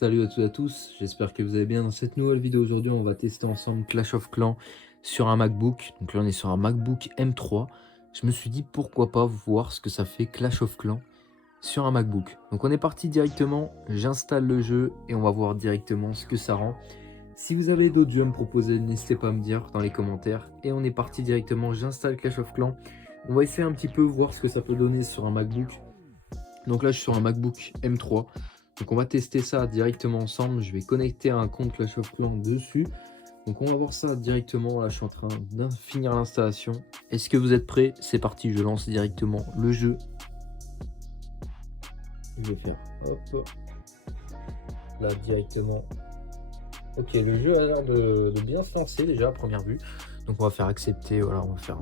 Salut à toutes et à tous, j'espère que vous allez bien. Dans cette nouvelle vidéo aujourd'hui, on va tester ensemble Clash of Clans sur un MacBook. Donc là, on est sur un MacBook M3. Je me suis dit pourquoi pas voir ce que ça fait Clash of Clans sur un MacBook. Donc on est parti directement, j'installe le jeu et on va voir directement ce que ça rend. Si vous avez d'autres jeux à me proposer, n'hésitez pas à me dire dans les commentaires. Et on est parti directement, j'installe Clash of Clans. On va essayer un petit peu voir ce que ça peut donner sur un MacBook. Donc là, je suis sur un MacBook M3. Donc on va tester ça directement ensemble. Je vais connecter un compte Clash of Clans dessus. Donc on va voir ça directement. Là, je suis en train de finir l'installation. Est-ce que vous êtes prêts? C'est parti, je lance directement le jeu. Je vais faire hop. Là, directement. Ok, le jeu a l'air de bien se lancer déjà à première vue. Donc on va faire accepter. Voilà, on va faire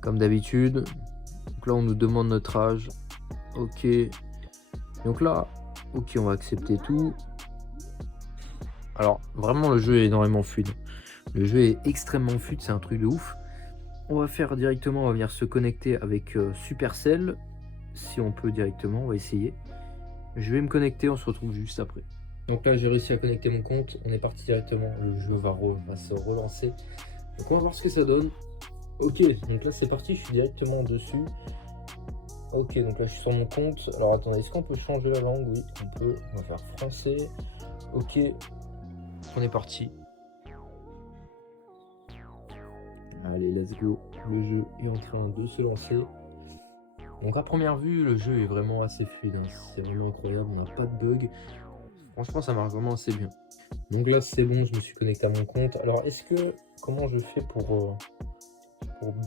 comme d'habitude. Donc là, on nous demande notre âge. Ok. Donc là, ok, on va accepter tout. Alors, vraiment, le jeu est énormément fluide. Le jeu est extrêmement fluide, c'est un truc de ouf. On va faire directement, on va venir se connecter avec Supercell. Si on peut directement, on va essayer. Je vais me connecter, on se retrouve juste après. Donc là, j'ai réussi à connecter mon compte. On est parti directement. Le jeu va se relancer. Donc on va voir ce que ça donne. Ok, donc là, c'est parti. Je suis directement dessus. Ok, donc là, je suis sur mon compte. Alors attendez, est-ce qu'on peut changer la langue? Oui, on peut. On va faire français. Ok, on est parti. Allez, let's go. Le jeu est en train de se lancer. Donc à première vue, le jeu est vraiment assez fluide. Hein. C'est vraiment incroyable, on n'a pas de bug. Franchement, ça marche vraiment assez bien. Donc là, c'est bon, je me suis connecté à mon compte. Alors, comment je fais pour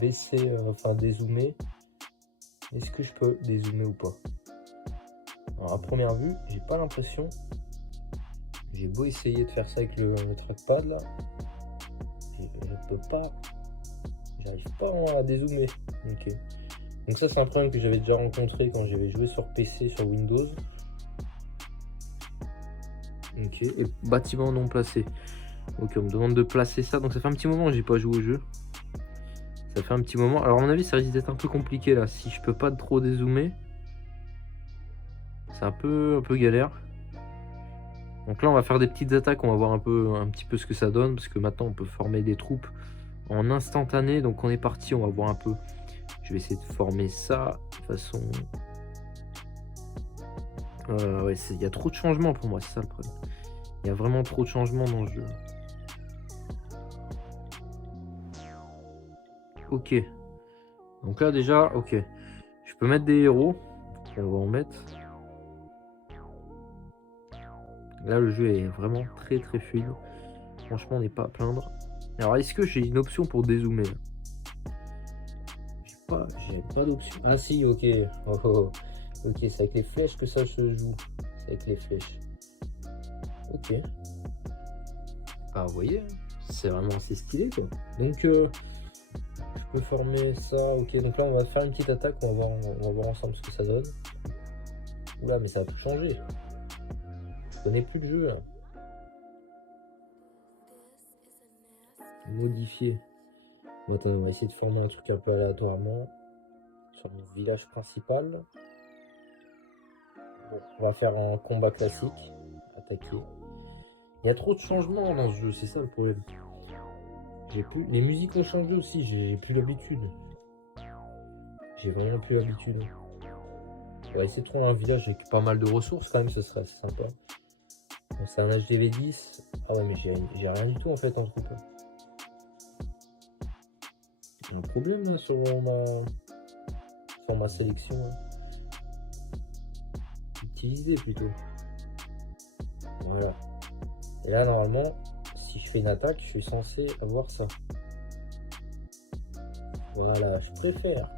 baisser, enfin dézoomer? Est-ce que je peux dézoomer ou pas? Alors à première vue, j'ai pas l'impression. J'ai beau essayer de faire ça avec le trackpad là, je peux pas. J'arrive pas à dézoomer. Ok. Donc ça, c'est un problème que j'avais déjà rencontré quand j'avais joué sur PC, sur Windows. Ok. Et bâtiment non placé. Ok, on me demande de placer ça. Donc ça fait un petit moment que j'ai pas joué au jeu. Ça fait un petit moment. Alors à mon avis, ça risque d'être un peu compliqué là. Si je peux pas trop dézoomer, c'est un peu galère. Donc là, on va faire des petites attaques. On va voir un petit peu ce que ça donne. Parce que maintenant, on peut former des troupes en instantané. Donc on est parti. On va voir un peu. Je vais essayer de former ça de façon... ouais, il y a trop de changements pour moi, c'est ça le problème. Il y a vraiment trop de changements dans le jeu. Ok. Donc là déjà, ok. Je peux mettre des héros. On va en mettre. Là, le jeu est vraiment très fluide. Franchement, on n'est pas à plaindre. Alors, est-ce que j'ai une option pour dézoomer? J'ai pas d'option. Ah si, ok. Ok, c'est avec les flèches que ça se joue. C'est avec les flèches. Ok. Ah, vous voyez, c'est vraiment assez stylé quoi. Donc, je peux former ça. Ok, donc là, on va faire une petite attaque. On va voir ensemble ce que ça donne. Oula, mais ça a tout changé. Je connais plus le jeu là. Modifier. Bon, attendez, on va essayer de former un truc un peu aléatoirement sur mon village principal. Bon, on va faire un combat classique. Attaquer. Il y a trop de changements dans ce jeu, c'est ça le problème. Les musiques ont changé aussi, j'ai plus l'habitude. J'ai vraiment plus l'habitude. On va essayer de trouver un village avec pas mal de ressources quand même, ce serait assez sympa. Bon, c'est un HDV 10. Ah ouais, mais j'ai rien du tout en fait en troupe. Il y a un problème là sur ma sélection. Utiliser plutôt. Voilà. Et là normalement, si je fais une attaque, je suis censé avoir ça. Voilà, je préfère.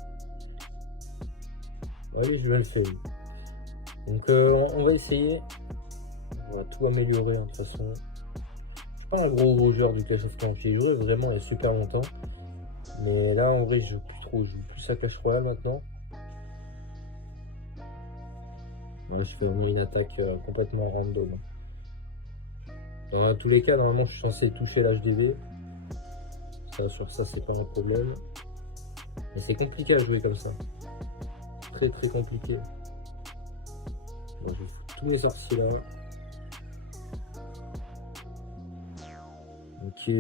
Oui, je vais le faire. Donc on va essayer. On va tout améliorer hein, de toute façon. Je suis pas un gros joueur du Clash of Clans. J'ai joué vraiment il y a super longtemps. Mais là en vrai je joue plus trop. Je joue plus à Clash Royale maintenant. Voilà, je fais vraiment une attaque complètement random. Dans tous les cas, normalement je suis censé toucher l'HDV. Ça, sur ça c'est pas un problème. Mais c'est compliqué à jouer comme ça. Très compliqué. Bon, je vais foutre tous mes sorciers là. Ok.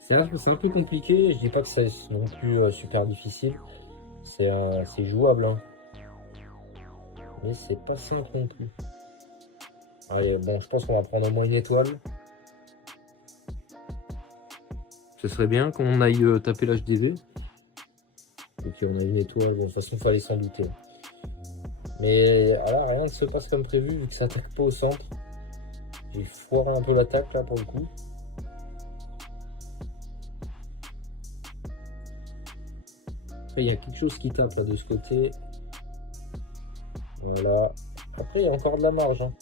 C'est un peu compliqué, je dis pas que c'est non plus super difficile. C'est jouable, hein. Mais c'est pas simple non plus. Allez, bon, je pense qu'on va prendre au moins une étoile. Ce serait bien qu'on aille taper l'HDV. Ok, on a une étoile, bon, de toute façon, il fallait s'en douter. Mais là, rien ne se passe comme prévu, vu que ça attaque pas au centre. J'ai foiré un peu l'attaque, là, pour le coup. Après, il y a quelque chose qui tape, là, de ce côté. Voilà. Après, il y a encore de la marge, hein.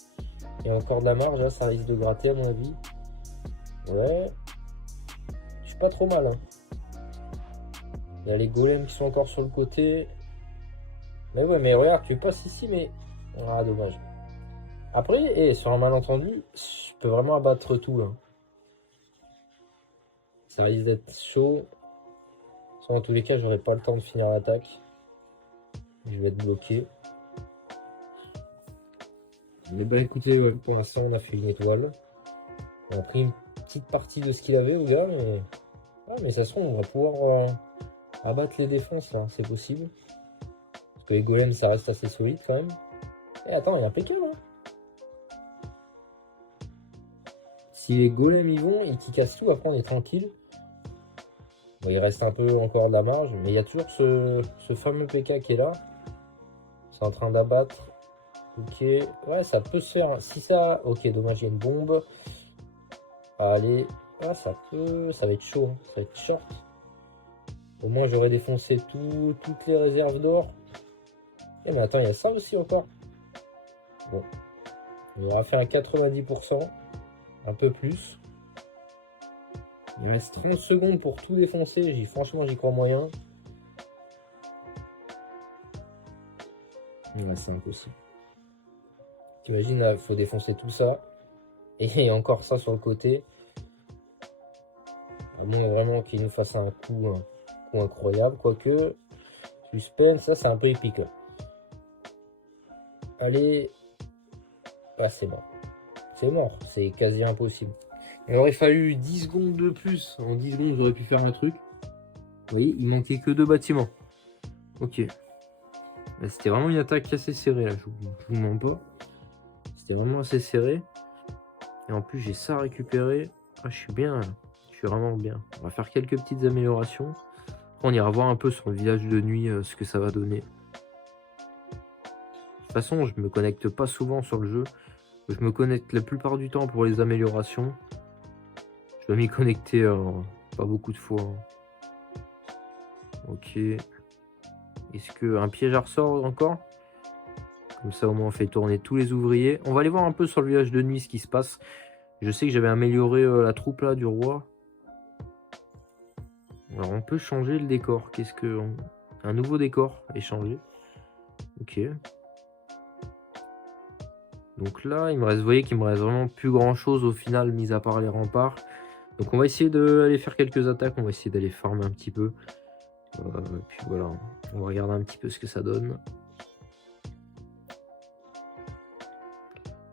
Il y a encore de la marge, là, ça risque de gratter, à mon avis. Ouais. Je suis pas trop mal, hein. Il y a les golems qui sont encore sur le côté. Mais ouais, mais regarde, tu passes ici, mais... Ah, dommage. Après, sur un malentendu, je peux vraiment abattre tout, là. Ça risque d'être chaud. En tous les cas, j'aurai pas le temps de finir l'attaque. Je vais être bloqué. Mais bah écoutez, ouais, pour l'instant, on a fait une étoile. On a pris une petite partie de ce qu'il avait, le gars, mais... Ah, mais ça se trouve, on va pouvoir abattre les défenses, là, c'est possible. Parce que les golems, ça reste assez solide, quand même. Et attends, il y a un PK, là. Si les golems y vont et qu'ils cassent tout, après, on est tranquille. Bon, il reste un peu encore de la marge, mais il y a toujours ce fameux PK qui est là. C'est en train d'abattre. Ok, ouais, ça peut se faire. Si ça... Ok, dommage, il y a une bombe. Allez, ah, ça va être chaud, hein. Ça va être short. Au moins, j'aurais défoncé toutes les réserves d'or. Eh, mais attends, il y a ça aussi encore. Bon, on aura fait un 90%, un peu plus. Il reste 30 secondes pour tout défoncer. Franchement, j'y crois moyen. Ouais, c'est impossible. T'imagines, il faut défoncer tout ça. Et encore ça sur le côté. À moins vraiment qu'il nous fasse un coup incroyable. Quoique, suspense, ça c'est un peu épique. Allez. Ah, c'est mort. C'est mort. C'est quasi impossible. Il aurait fallu 10 secondes de plus. En 10 secondes, j'aurais pu faire un truc. Vous voyez, il manquait que 2 bâtiments. Ok. C'était vraiment une attaque assez serrée, là. Je vous mens pas. C'était vraiment assez serré. Et en plus, j'ai ça à récupérer. Ah, je suis bien, là. Je suis vraiment bien. On va faire quelques petites améliorations. Après, on ira voir un peu sur le village de nuit ce que ça va donner. De toute façon, je me connecte pas souvent sur le jeu. Je me connecte la plupart du temps pour les améliorations. Je dois m'y connecter pas beaucoup de fois, hein. Ok. Est-ce qu'un piège à ressort encore? Comme ça, au moins, on fait tourner tous les ouvriers. On va aller voir un peu sur le village de nuit ce qui se passe. Je sais que j'avais amélioré la troupe là du roi. Alors, on peut changer le décor. Qu'est-ce que... Un nouveau décor est changé. Ok. Donc là, il me reste, vous voyez qu'il me reste vraiment plus grand-chose au final, mis à part les remparts. Donc on va essayer d'aller faire quelques attaques. On va essayer d'aller farmer un petit peu. Puis voilà, on va regarder un petit peu ce que ça donne.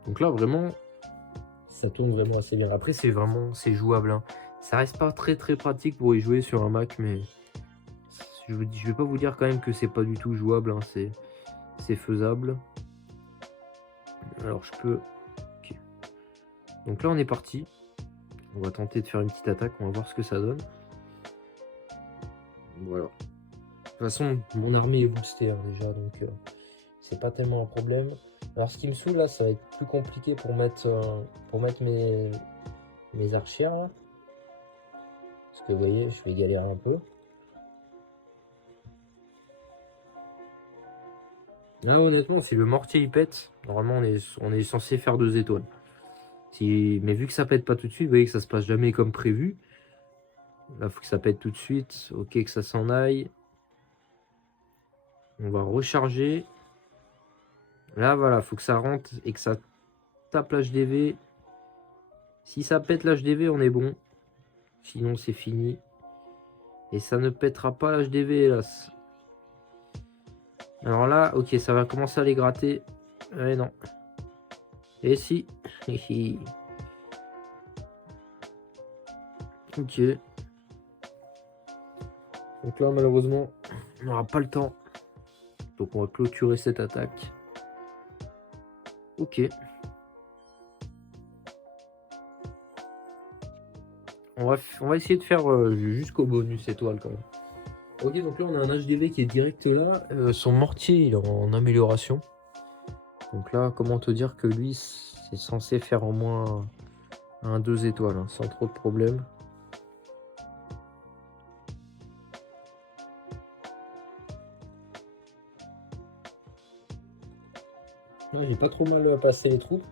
Donc là, vraiment, ça tourne vraiment assez bien. Après, c'est jouable, hein. Ça reste pas très pratique pour y jouer sur un Mac, mais je vais pas vous dire quand même que c'est pas du tout jouable, hein. C'est faisable. Alors je peux... Okay. Donc là, on est parti. On va tenter de faire une petite attaque. On va voir ce que ça donne. Voilà. De toute façon, mon armée est boostée, hein, déjà, donc c'est pas tellement un problème. Alors ce qui me saoule là, ça va être plus compliqué pour mettre mes archères là. Parce que vous voyez, je vais galérer un peu. Là honnêtement, si le mortier il pète, normalement on est censé faire 2 étoiles. Mais vu que ça pète pas tout de suite, vous voyez que ça se passe jamais comme prévu. Là, il faut que ça pète tout de suite. Ok, que ça s'en aille. On va recharger. Là, voilà, il faut que ça rentre et que ça tape l'HDV. Si ça pète l'HDV, on est bon. Sinon, c'est fini. Et ça ne pètera pas l'HDV, hélas. Alors là, ok, ça va commencer à les gratter. Ouais, non. Et si. Ok. Donc là, malheureusement, on n'aura pas le temps. Donc on va clôturer cette attaque. Ok. On va essayer de faire jusqu'au bonus étoile quand même. Ok, donc là on a un HDV qui est direct là. Son mortier il est en amélioration. Donc là, comment te dire que lui, c'est censé faire au moins un 2 étoiles, hein, sans trop de problèmes. J'ai pas trop mal passé les troupes.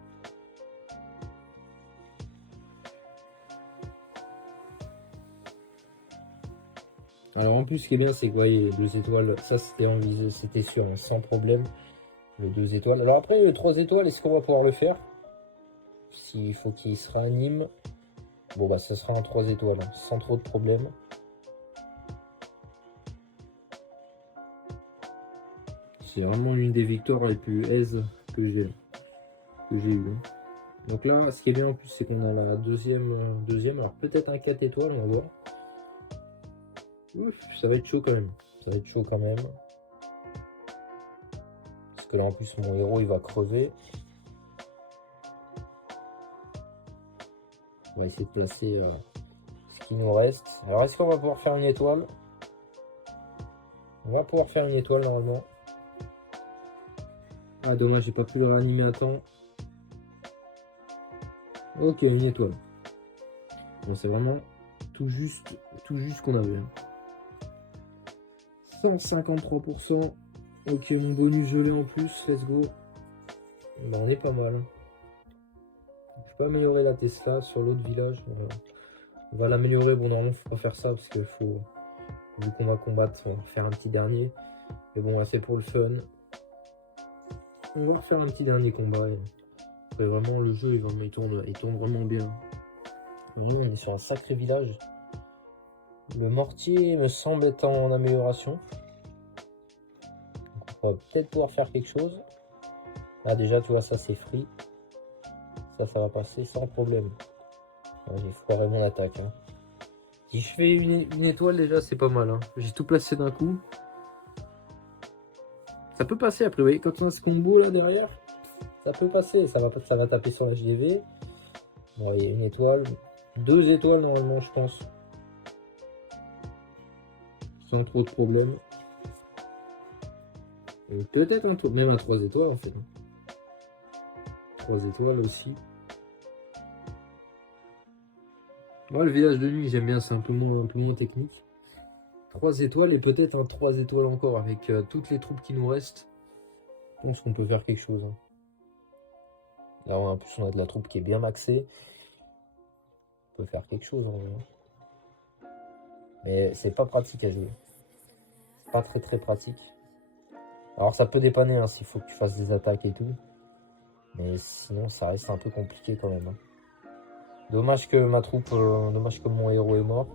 Alors en plus, ce qui est bien, c'est que vous voyez, les 2 étoiles, ça c'était envisagé, c'était sûr, hein, sans problème. Les 2 étoiles. Alors après, les 3 étoiles, est-ce qu'on va pouvoir le faire? S'il faut qu'il se réanime. Bon bah ce sera un 3 étoiles, hein, sans trop de problèmes. C'est vraiment l'une des victoires les plus aise que j'ai eues. Donc là, ce qui est bien en plus, c'est qu'on a la deuxième, alors peut-être un 4 étoiles, on va voir. Ouf, ça va être chaud quand même. Ça va être chaud quand même. Parce que là, en plus, mon héros, il va crever. On va essayer de placer ce qui nous reste. Alors, est-ce qu'on va pouvoir faire une étoile? On va pouvoir faire une étoile, normalement. Ah, dommage, j'ai pas pu le réanimer à temps. Ok, une étoile. Bon, c'est vraiment tout juste ce qu'on avait. 153%. Ok, mon bonus gelé en plus, let's go. Bah, on est pas mal. Je peux améliorer la Tesla sur l'autre village. On va l'améliorer. Bon, normalement, faut pas faire ça parce qu'il faut, vu qu'on va combattre, on va faire un petit dernier. Mais bon, là, c'est pour le fun. On va refaire un petit dernier combat. Après, vraiment, le jeu, il tourne vraiment bien. Vraiment, on est sur un sacré village. Le mortier me semble être en amélioration. Donc, on va peut-être pouvoir faire quelque chose. Là, déjà, tu vois, ça, c'est free. Ça va passer sans problème. J'ai foiré mon attaque. Hein. Si je fais une étoile, déjà, c'est pas mal. Hein. J'ai tout placé d'un coup. Ça peut passer après, vous voyez, quand on a ce combo là derrière, ça peut passer. Ça va taper sur l'HDV. Bon, il y a une étoile. 2 étoiles normalement, je pense. Sans trop de problèmes. Peut-être même un 3 étoiles en fait. 3 étoiles aussi. Moi, le village de nuit, j'aime bien, c'est un peu moins technique. 3 étoiles et peut-être un 3 étoiles encore avec toutes les troupes qui nous restent. Je pense qu'on peut faire quelque chose. Hein. Là, en plus, on a de la troupe qui est bien maxée. On peut faire quelque chose en vrai. Mais c'est pas pratique à jouer. Pas très pratique. Alors, ça peut dépanner hein, s'il faut que tu fasses des attaques et tout. Mais sinon, ça reste un peu compliqué quand même. Hein. Dommage que ma troupe, dommage que mon héros est mort.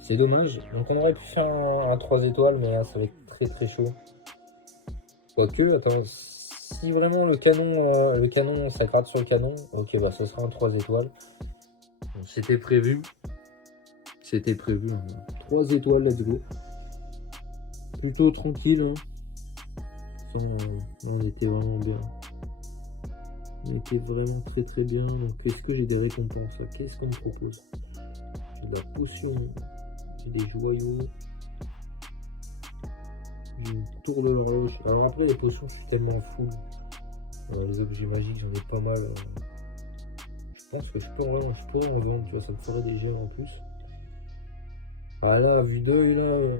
C'est dommage. Donc on aurait pu faire un 3 étoiles, mais là ça va être très chaud. Quoique, attends, si vraiment le canon, ça gratte sur le canon, ok, bah ce sera un 3 étoiles. C'était prévu. C'était prévu. 3 étoiles, let's go. Plutôt tranquille. Hein. On était vraiment bien. On était vraiment très bien. Donc est-ce que j'ai des récompenses? Qu'est-ce qu'on me propose? J'ai de la potion. J'ai des joyaux. J'ai une tour de l'horloge. Alors après les potions, je suis tellement fou. Les objets magiques, j'en ai pas mal. Je pense que je pourrais en vendre, tu vois, ça me ferait des gemmes en plus. Ah là, à vue d'œil, là.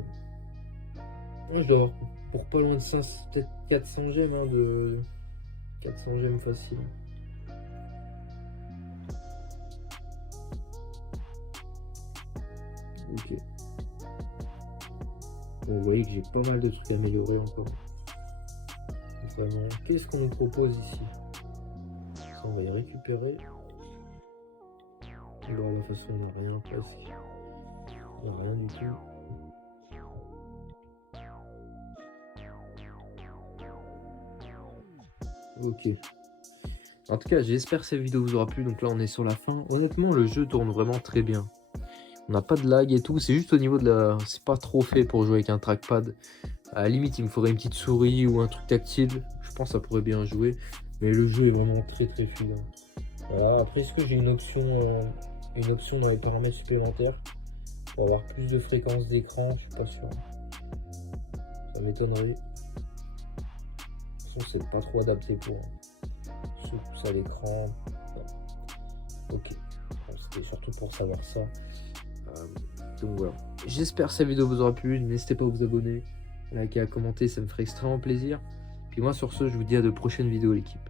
Moi, je dois avoir pour pas loin de 500, peut-être 400 gemmes, hein, de 400 gemmes facile. Ok. Bon, vous voyez que j'ai pas mal de trucs à améliorer encore. Vraiment, qu'est-ce qu'on nous propose ici? Ça, on va y récupérer. Bon, de toute façon, on n'a rien presque. On n'a rien du tout. Ok. En tout cas, j'espère que cette vidéo vous aura plu. Donc là, on est sur la fin. Honnêtement, le jeu tourne vraiment très bien. On n'a pas de lag et tout. C'est juste au niveau de la... C'est pas trop fait pour jouer avec un trackpad. À la limite, il me faudrait une petite souris ou un truc tactile. Je pense que ça pourrait bien jouer. Mais le jeu est vraiment très très fluide. Voilà. Après, est-ce que j'ai une option dans les paramètres supplémentaires pour avoir plus de fréquence d'écran? Je suis pas sûr. Ça m'étonnerait. De toute façon, c'est pas trop adapté pour surtout ça l'écran. Ok. Bon, c'était surtout pour savoir ça. Donc voilà. J'espère que cette vidéo vous aura plu. N'hésitez pas à vous abonner, à liker, à commenter, ça me ferait extrêmement plaisir. Puis moi sur ce, je vous dis à de prochaines vidéos l'équipe.